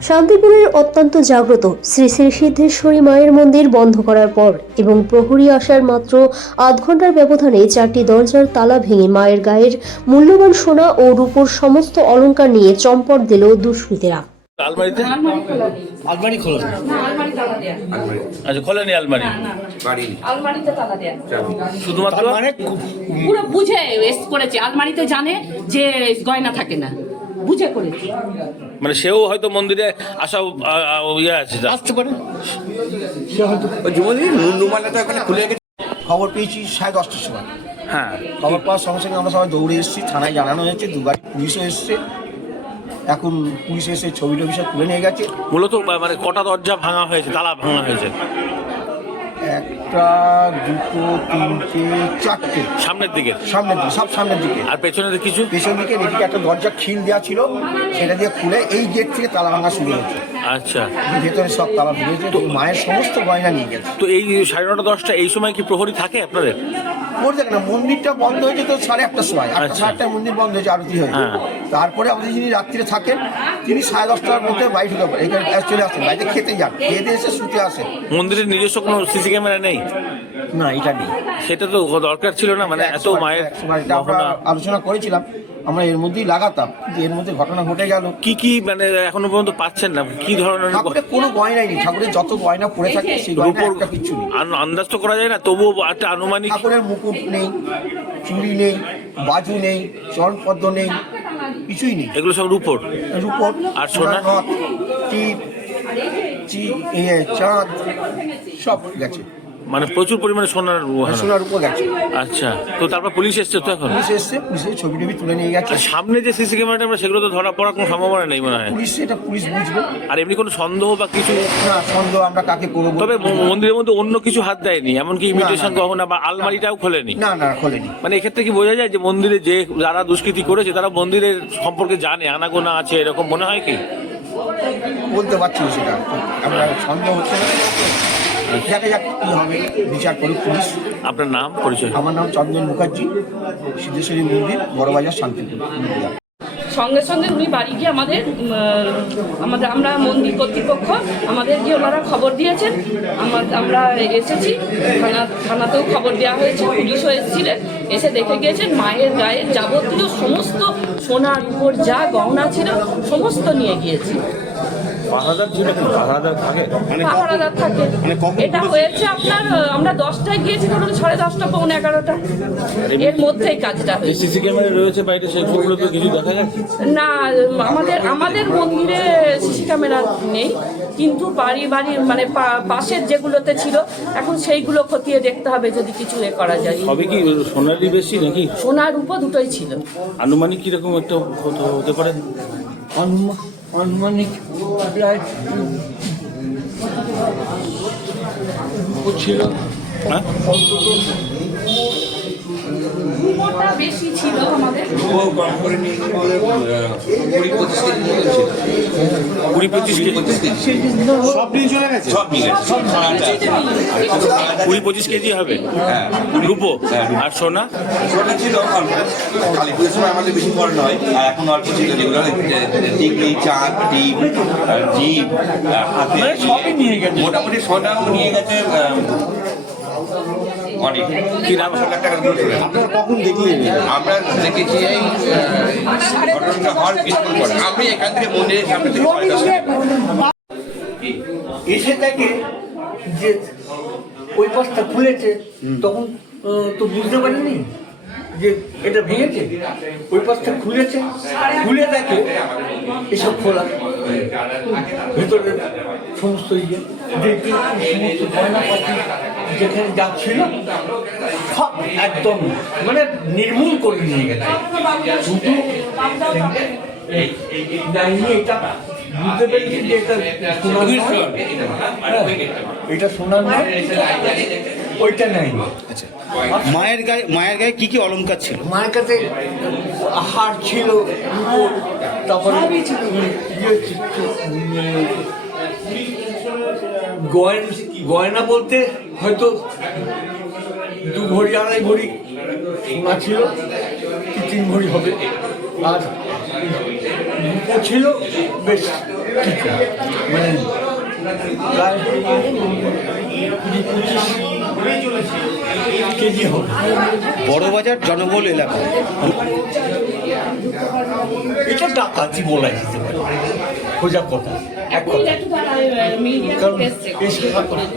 শান্তিপুরের অত্যন্ত জাগ্রত শ্রী শ্রী সিদ্ধেশ্বরী মায়ের মন্দির বন্ধ করার পর এবং প্রহরী আসার মাত্র আধ ঘণ্টার ব্যবধানে চারটি দরজার তালা ভেঙে মায়ের গায়ের মূল্যবান সোনা ও রূপোর সমস্ত অলংকার নিয়ে চম্পট দিল দুষ্কৃতীরা। আলমারিতে? আলমারি খোলা। নেই খোলা না আলমারি তালা দেয়া। আচ্ছা খোলেনি আলমারি? বাড়ি আলমারিতে তালা দেয়া। শুধুমাত্র? মানে পুরো বুঝে করেছে। আলমারিতে জানে যে গয়না থাকে না। বুঝে করেছে। মানে সেও হয়তো মন্দিরে আসা ইয়ে আছে আসতে পারে। সে হয়তো ওই জীবনে ওখানে খুলে গেছে খবর পেয়েছি সাড়ে দশটার সময়। হ্যাঁ। খবর পাওয়ার সঙ্গে সঙ্গে আমরা সবাই দৌড়ে এসেছি থানায় জানানো হয়েছে দুবার পুলিশও এসছে। এখন পুলিশ এসে ছবি টবি সব তুলে নিয়ে গেছে। মূলত মানে কটা দরজা ভাঙা হয়েছে তালা ভাঙা হয়েছে? একটা দুটো তিনটে চারটে। সামনের দিকে? সামনের দিকে সব সামনের দিকে। আর পেছনের দিকে কিছু? পেছন দিকে এদিকে একটা দরজা খিল দেওয়া ছিল সেটা দিয়ে খুলে এই গেট থেকে তালা ভাঙা শুরু হয়েছে। আচ্ছা। ভেতরে সব তালা তো মায়ের সমস্ত গয়না নিয়ে গেছে। তো এই সাড়ে নটা দশটা এই সময় কি প্রহরী থাকে আপনাদের? থাকে না মন্দিরটা বন্ধ হয়েছে তো সাড়ে আটটার সময়। আটটা আচ্ছা। আটটায় মন্দির বন্ধ হয়েছে আরতি হয়েছে। হ্যাঁ। তারপরে আমাদের যিনি রাত্রিরে থাকেন তিনি সাড়ে দশটার মধ্যে বাড়ি ঢুকে পড়ে। এখানে চলে আসেন বাইরে খেতে যান। খেয়ে দিয়ে এসে শুতে আসেন। মন্দিরের নিজস্ব কোনো সিসি ক্যামেরা নেই? না এটা নেই। সেটা তো দরকার ছিল না মানে এত মায়ের আলোচনা করেছিলাম। আমরা এর মধ্যেই লাগাতাম কিন্তু এর মধ্যে ঘটনা ঘটে গেল। কি কি মানে এখনও পর্যন্ত পাচ্ছেন না? কি ধরনের ঠাকুরের কোনো গয়নাই নেই। ঠাকুরের যত গয়না পড়ে থাকে সেই গয়না কিচ্ছু নেই। আন- আন্দাজ তো করা যায় না তবুও একটা আনুমানিক ঠাকুরের মুকুট নেই চুড়ি নেই বাজু নেই চরণপদ্ম নেই কিছুই নেই। এগুলো সব রূপোর? রূপর আর সোনা? টিপ চি ইয়ে চাঁদ সব গেছে। মানে প্রচুর পরিমাণে সোনার সোনার উপর গেছে আচ্ছা তো তারপর পুলিশ এসছে তো এখন? পুলিশ এসছে পুলিশের ছবি টবি তুলে নিয়ে গেছে। সামনে যে সিসি ক্যামেরাটা আমরা সেগুলো তো ধরা পড়ার কোনো সম্ভাবনা নেই মনে হয়। পুলিশ এটা পুলিশ বুঝবে। আর এমনি কোনো সন্দেহ বা কিছু? না সন্দেহ আমরা কাকে করব? তবে মন্দিরের মধ্যে অন্য কিছু হাত দেয়নি এমনকি ইমিটেশন না। গহনা বা আলমারিটাও খোলেনি। না না খোলেনি। মানে এক্ষেত্রে কি বোঝা যায় যে মন্দিরে যে যারা দুষ্কৃতি করেছে তারা মন্দিরের সম্পর্কে জানে আনাগোনা আছে এরকম মনে হয় কি? বলতে পারছি সেটা। আমরা সন্দেহ হচ্ছে না। দেখা যাক কি হবে? বিচার করুক পুলিশ। আপনার নাম পরিচয়? আমার নাম চন্দন মুখার্জি সিদ্ধেশ্বরী মন্দির বড়বাজার শান্তিপুর। সঙ্গে সঙ্গে উনি বাড়ি গিয়ে আমাদের আমাদের আমরা মন্দির কর্তৃপক্ষ আমাদের গিয়ে ওনারা খবর দিয়েছেন। আমার আমরা এসেছি থানা থানাতেও খবর দেওয়া হয়েছে পুলিশও এসেছিলেন। এসে দেখে গিয়েছেন মায়ের গায়ের যাবতীয় সমস্ত সোনার উপর যা গহনা ছিল সমস্ত নিয়ে গিয়েছি। পাহারাদার থাকে? এটা হয়েছে আপনার আমরা দশটায় গিয়েছি ধরুন সাড়ে দশটা পৌনে এগারোটা। এর মধ্যেই কাজটা হয়েছে। সিসি ক্যামেরা রয়েছে বাইরে সেগুলো তো কিছু দেখা যাচ্ছে? না আমাদের আমাদের মন্দিরে সিসি ক্যামেরা নেই কিন্তু বাড়ি বাড়ি মানে পা- পাশের যেগুলোতে ছিল এখন সেইগুলো খতিয়ে দেখতে হবে যদি কিছু এ করা যায়। হবে কি সোনারই বেশি নাকি? সোনার উপর দুটোই ছিল। আনুমানিক কীরকম একটা হতে- হতে পারে? অনুমা- প্রায় ছিল হ্যাঁ উপরটা বেশি ছিল। আমাদের কুড়ি পঁচিশ কেজি কুড়ি পঁচিশ কেজি হবে? রূপো আর সোনা? ছোট ছিল কালী পুজোর সময় আমাদের বেশি বড় নয় আর এখন অল্প ছিল যেগুলো টিকলি চাঁদ টিপ আর জিপ আর হাতে। সবই নিয়ে গেছে। মোটামুটি সোনাও নিয়ে গেছে অনেক। কি নাম? চলে গেছে। কখন দেখলেন? আমরা দেখেছি এই আহ, হওয়ার কিছুক্ষণ পরে আমি এখান থেকে মন্দিরের সামনে থেকে এসে দেখে যে ওই পাশটা খুলেছে তখন তো বুঝতে পারিনি যে এটা ভেঙেছে। ওই পাশটা খুলেছে খুলে দেখে এসব খোলা। ভিতরে সমস্ত ইয়ে দেখি সমস্ত গয়না পাতি যেখানে যা ছিল সব একদম মানে নির্মূল করে নিয়ে গেছে। শুধু এই- এই- এই ডাইনি এটা বুঝতে পেরেছি যে এটা সোনার এটা সোনার নয় ওইটা নাই। মায়ের গায়ে মায়ের গায়ে কি কি অলঙ্কার ছিল? মায়ের কাছে হার ছিল রূপোর, তারপরে ইয়ে গয়না বলতে হয়তো দু ভরি আড়াই ভরি সোনা ছিল কি তিন ভরি হবে। আর রূপো ছিল বেশ কি করে? মানে প্রায় কুড়ি পঁচিশ কেজি হবে। বড়বাজার জনবহুল এলাকা। এটা ডাকাতি বলা যেতে পারে। খোঁজা কথা। এক কথা। কারণ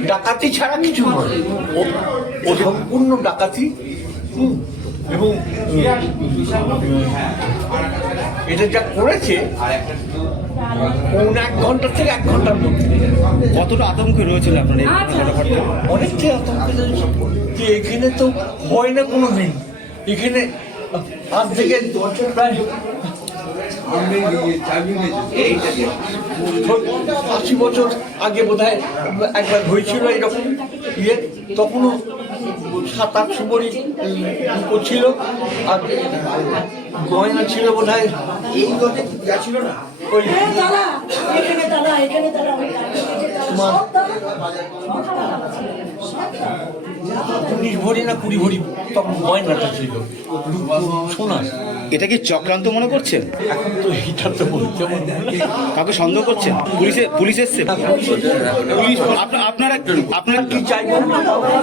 ডাকাতি ছাড়া কিছু নয়। ও- ও সম্পূর্ণ ডাকাতি। এবং এটা যা করেছে পৌনে এক ঘণ্টা থেকে এক ঘণ্টার মধ্যে। কতটা আতঙ্কে রয়েছিল আপনার অনেকটাই আতঙ্ক যে এখানে তো হয় না কোনো দিন এখানে আজ থেকে প্রায় আশি বছর আগে বোধ হয় একবার হয়েছিল এরকম। ইয়ে তখনও সাত আটশো বড়ি ছিল। আর গয়না ছিল বোধ হয় এই ছিল না? ওই উনিশ ভরি না কুড়ি ভরি? তখন গয়নাটা ছিল। শোনা এটা কি চক্রান্ত মনে করছেন? এখন তো এটা তো বলতে পারব কাউকে সন্দেহ করছেন? পুলিশে পুলিশ এসছে? পুলিশ আপনা- আপনারা আপনারা কি চাইব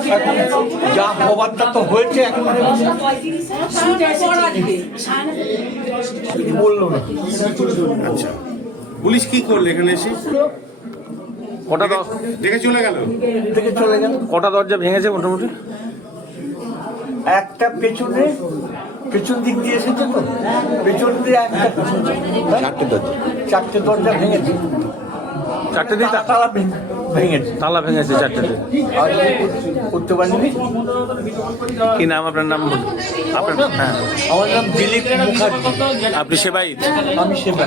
এখন যা হবারটা তো হয়েছে এখন বলল না আচ্ছা। পুলিশ কি করল এখানে এসে? কটা দেখে চলে গেল থেকে চলে গেল? কটা দরজা ভেঙেছে মোটামুটি? একটা পেছনে পেছন দিক দিয়ে এসেছে তো? পেছন দিয়ে একটা চারটে দরজা। চারটে দরজা ভেঙেছে। চারটে দিয়ে তালা ভেঙে- ভেঙেছে। তালা ভেঙেছে চারটে আর করতে পারিনি। কি নাম আপনার নাম বলুন? আপনার হ্যাঁ। আমার নাম দিলীপ মুখার্জি। আপনি সেবাই আমি সেবা